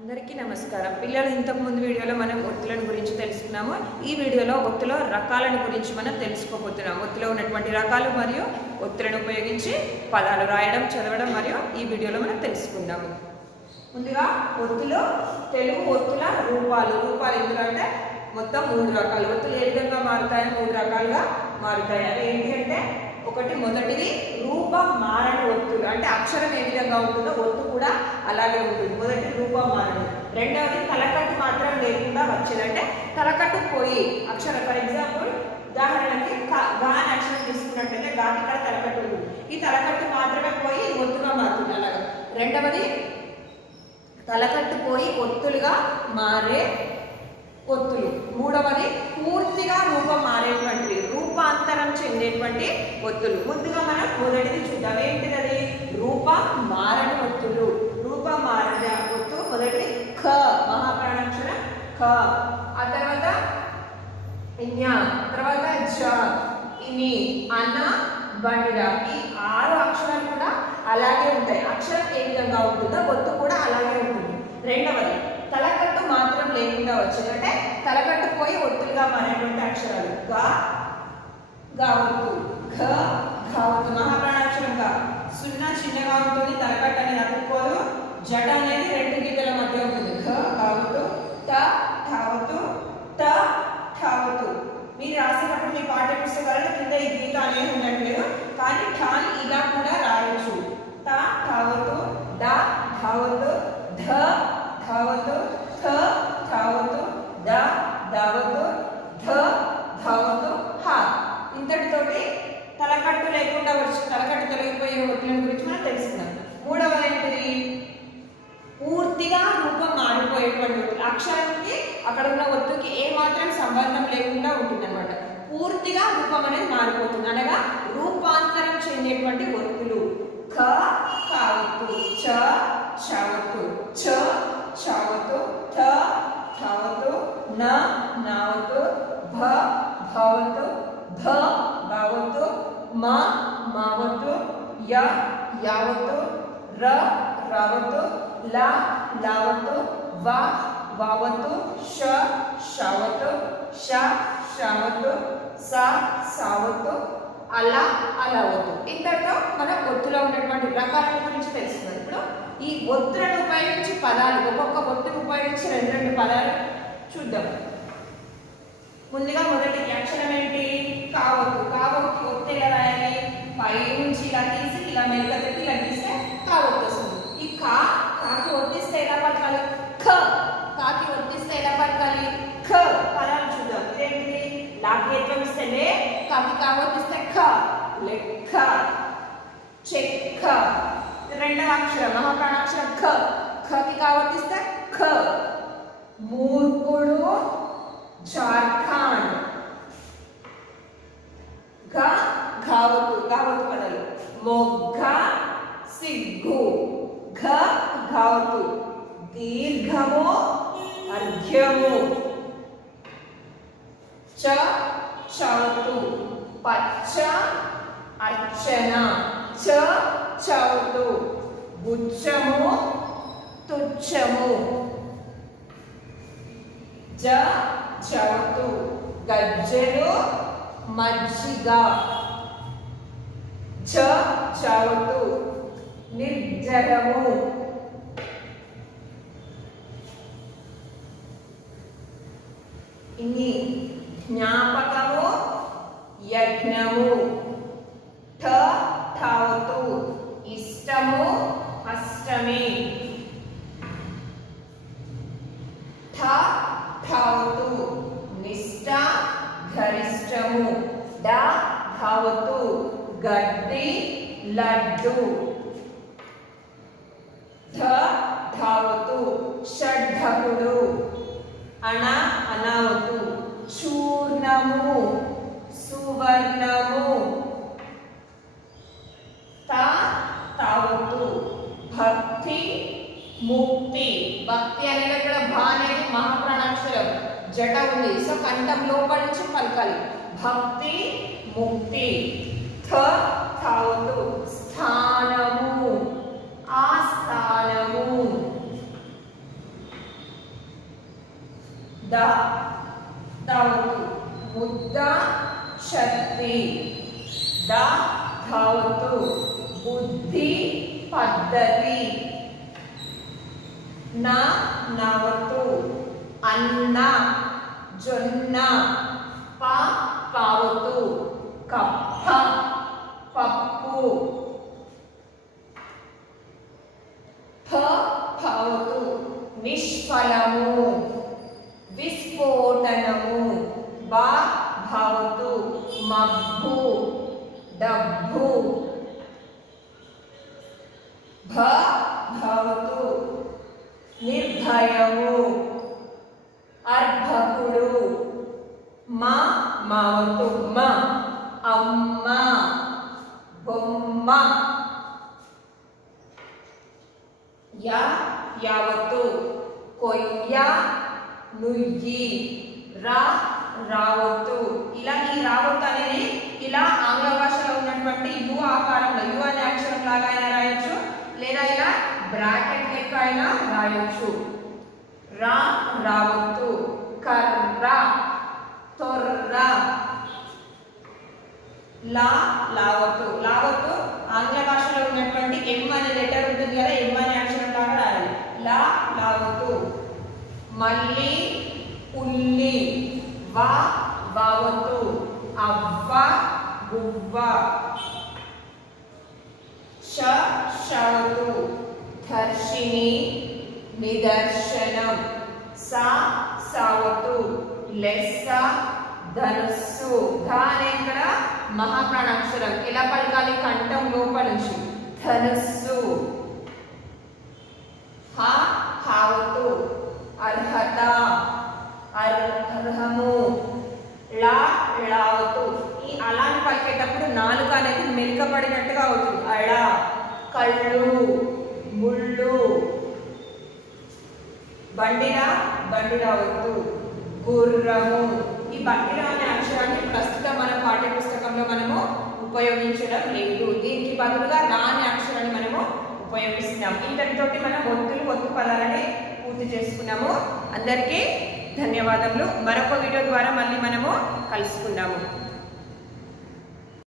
అందరికీ నమస్కారం. పిల్లలు ఇంతకు ముందు వీడియోలో మనం ఒత్తులను గురించి తెలుసుకున్నాము. ఈ వీడియోలో ఒత్తుల రకాలను గురించి మనం తెలుసుకోబోతున్నాం. ఒత్తులో ఉన్నటువంటి రకాలు మరియు ఒత్తులను ఉపయోగించి పదాలు రాయడం, చదవడం మరియు ఈ వీడియోలో మనం తెలుసుకుందాము. ముందుగా ఒత్తులు, తెలుగు ఒత్తుల రూపాలు ఎందుకంటే మొత్తం 3 రకాలు. ఒత్తులు ఏ విధంగా మారుతాయని 3 రకాలుగా మారుతాయి. అవి ఏంటి అంటే, ఒకటి మొదటిది రూపం మారని ఒత్తులు, అంటే అక్షరం ఏ విధంగా ఉంటుందో ఒత్తు కూడా అలాగే ఉంటుంది. మొదటి రూపం మారని. రెండవది తలకట్టు మాత్రం లేకుండా వచ్చేది, అంటే తలకట్టు పోయి అక్షరం. ఫర్ ఎగ్జాంపుల్ ఉదాహరణకి గా అని అక్షరం తీసుకున్నట్టయితే గాకి ఇక్కడ తలకట్టు ఉంటుంది. ఈ తలకట్టు మాత్రమే పోయి ఒత్తుగా మారుతుంది అలాగా. రెండవది తలకట్టు పోయి ఒత్తులుగా మారే ఒత్తులు. మూడవది పూర్తిగా రూపం మారేటువంటి, రూపాంతరం చెందేటువంటి ఒత్తులు. ముందుగా మనం మొదటిది చూద్దాం. ఏంటిది? రూపం మారని ఒత్తులు. రూపం మారని ఒత్తు మొదటిది ఖ, మహాప్రాణాక్షరం ఖ. ఆ తర్వాత ఞ, తర్వాత జ, ఇని, అన, బండిర. ఈ 6 అక్షరాలు కూడా అలాగే ఉంటాయి. అక్షరం ఏ విధంగా ఉంటుందో ఒత్తు కూడా అలాగే ఉంటుంది. రెండవది తలకట్టు మాత్రం లేకుండా వచ్చింది, అంటే తలకట్టు పోయి ఒత్తులుగా మారేటువంటి అక్షరాలు గా, గా ఒత్తు, ఘ, ఘ ఒత్తు, మహాప్రాణాక్షరం గా. సున్నా చిన్నగా ఉంటుంది, తలకట్టు అనేది అతుక్కోదు. జడ అనేది 2 గీతల మధ్య ఉంటుంది. ఘ, ఘ ఒత్తు, ట, ఠ ఒత్తు, ట, ఠ ఒత్తు. మీరు రాసేటప్పుడు మీ పాఠ్య పుస్తకాలలో కింద ఈ గీత అనేది ఉండట్లేదు, కానీ ఠాని ఇలా కూడా రాయొచ్చు. ట, ఠ ఒత్తు, డ, ఢ ఒత్తు, ధ, ధావతు, థ, ధావతు, ద, దావతు, ధ, ధావతు, హ. ఇంతటితోటి తలకట్టు లేకుండా వచ్చి తలకట్టు తొలగిపోయే ఒత్తుల గురించి మనం తెలుసుకున్నాం. మూడవది ఏంటిది? పూర్తిగా రూపం మారిపోయేటువంటి ఒత్తులు. అక్షరానికి అక్కడ ఉన్న ఒత్తుకి ఏ మాత్రం సంబంధం లేకుండా ఉంటుంది అన్నమాట. పూర్తిగా రూపం అనేది మారిపోతుంది, అనగా రూపాంతరం చెందేటువంటి ఒత్తులు. ఖ, ఖావతు, చ, చవతు, చ, చవతు, థ, థవతు, న, నావతు, భ, భవతు, ధ, భవతు, మ, మావతు, య, యావతు, ర, రవతు, ల, లావతు, వ, వావతు, ష, షవతు, ష, షవతు, స, సావతు, అల, అలవతు. ఇంతటితో మనం ఒత్తులో ఉన్నటువంటి రకాల గురించి తెలుసుకున్నాం. ఇప్పుడు ఈ ఒత్తులను ఉపయోగించి పదాలు, ఒక్కొక్క ఒత్తును ఉపయోగించి 2 పదాలు చూద్దాం. ముందుగా మొదటి అక్షరం ఏంటి? కావతు. కావతు ఒత్తు ఎలా రాయాలి? పై నుంచి ఇలా తీసి ఇలా మెల్లకి ఇలా తీస్తే కావతు వస్తుంది. ఈ కాకి ఒత్తిస్తే ఎలా పలకాలి? ఖ. కాకి ఒత్తిస్తే ఎలా పలకాలి? ఖ. పదాలు చూద్దాం. ఇదేంటిది? లాకి ఏత్వం ఇస్తే లే, కాకి కావతిస్తే ఖ. లెక్క, చెక్క. రెండవ అక్షరం మహాప్రాణాక్షరం ఖ. ఖకి కావతిస్తే ఖ. మూర్ఖుడు, జార్ఖండ్. ఘ, ఘావతు, ఘావతు పదాలు. మొగ్గ, సిగ్గు. ఘ, ఘావతు, దీర్ఘము, అర్ఘ్యము. చ, చవతు, పచ్చ, అర్చన. చ, చవతు, బుచ్చము, తుచ్చము. జ, చవతు, గజ్జెలు, మజ్జిగ. చ, చవతు, నిర్జలము. ఇని, జ్ఞాపకము, యజ్ఞము. ఠ, ఠావతు, ఇష్టము, అష్టమి. ఠ, ఠావతు, నిష్ఠ, గరిష్టము. డ, ధావతు, గడ్డి, లడ్డు. ధ, ధావతు, షడ్ఢకుడు. అణ, అనావతు, చూర్ణము, సువర్ణము. త, తావతు, భక్తి, ముక్తి. భక్తి అనేది ఇక్కడ భా అనేది మహాప్రాణాక్షరం, జట ఉంది, సో కంఠం లోపల నుంచి పలకాలి. భక్తి, ముక్తి. థ, తావతు, స్థానము, ఆస్థానము. ద ధావతు ముద్ద శక్తి ద ధావతు బుద్ధి పద్ధతి నా నావతు అన్న జొన్న ప పావతు కప్ప పప్పు ఫ పావతు నిష్ఫలము విస్ఫోటనము బ భావతు మబ్బు డబ్బు భ భావతు నిర్భయము అర్భకుడు మా మావతు మ అమ్మ బొమ్మ యా యావతు కొయ్య నుయ్యి రా రావతు ఇలా ఈ రావతు అనేది ఇలా ఆంగ్ల భాషలో ఉన్నటువంటి యు ఆకారంలో యు అనే అక్షరం లాగా అయినా రాయొచ్చు లేదా ఇలా బ్రాకెట్ లెక్క అయినా రాయొచ్చు రా రావతు కర్ర తొర్ర లా లావతు లావతు ఆంగ్ల భాషలో ఉన్నటువంటి ఎం అనే లెటర్ ఉంటుంది కదా ఎం అనే అక్షరం లాగా రాయాలి లా లావతు మల్లి ఉల్లి వా వావతు అవ్వ గువ్వ ష షవతు దర్శిని నిదర్శనం సా సావతు లెస్స ధనుస్సు ధ అనే ఇక్కడ మహాప్రాణాక్షరం ఎలా పలకాలి కంఠం లోపల నుంచి ధనుస్సు హ హావతు అర్హత అర్హము లా లావతు ఈ అలాని పలికేటప్పుడు నాలుక అనేది మెలికపడినట్టుగా అవుతుంది అళ కళ్ళు ముళ్ళు బండిరా బండిరావతు గుర్రము ఈ బండిరా అనే అక్షరాన్ని ప్రస్తుతం మన పాఠ్య పుస్తకంలో మనము ఉపయోగించడం లేదు దీనికి బదులుగా రా అనే అక్షరాన్ని మనము ఉపయోగిస్తున్నాం ఇంతటితోటి మనం ఒత్తు పదాలని పూర్తి చేసుకున్నాము అందరికీ ధన్యవాదములు మరొక వీడియో ద్వారా మళ్ళీ మనము కలుసుకుందాము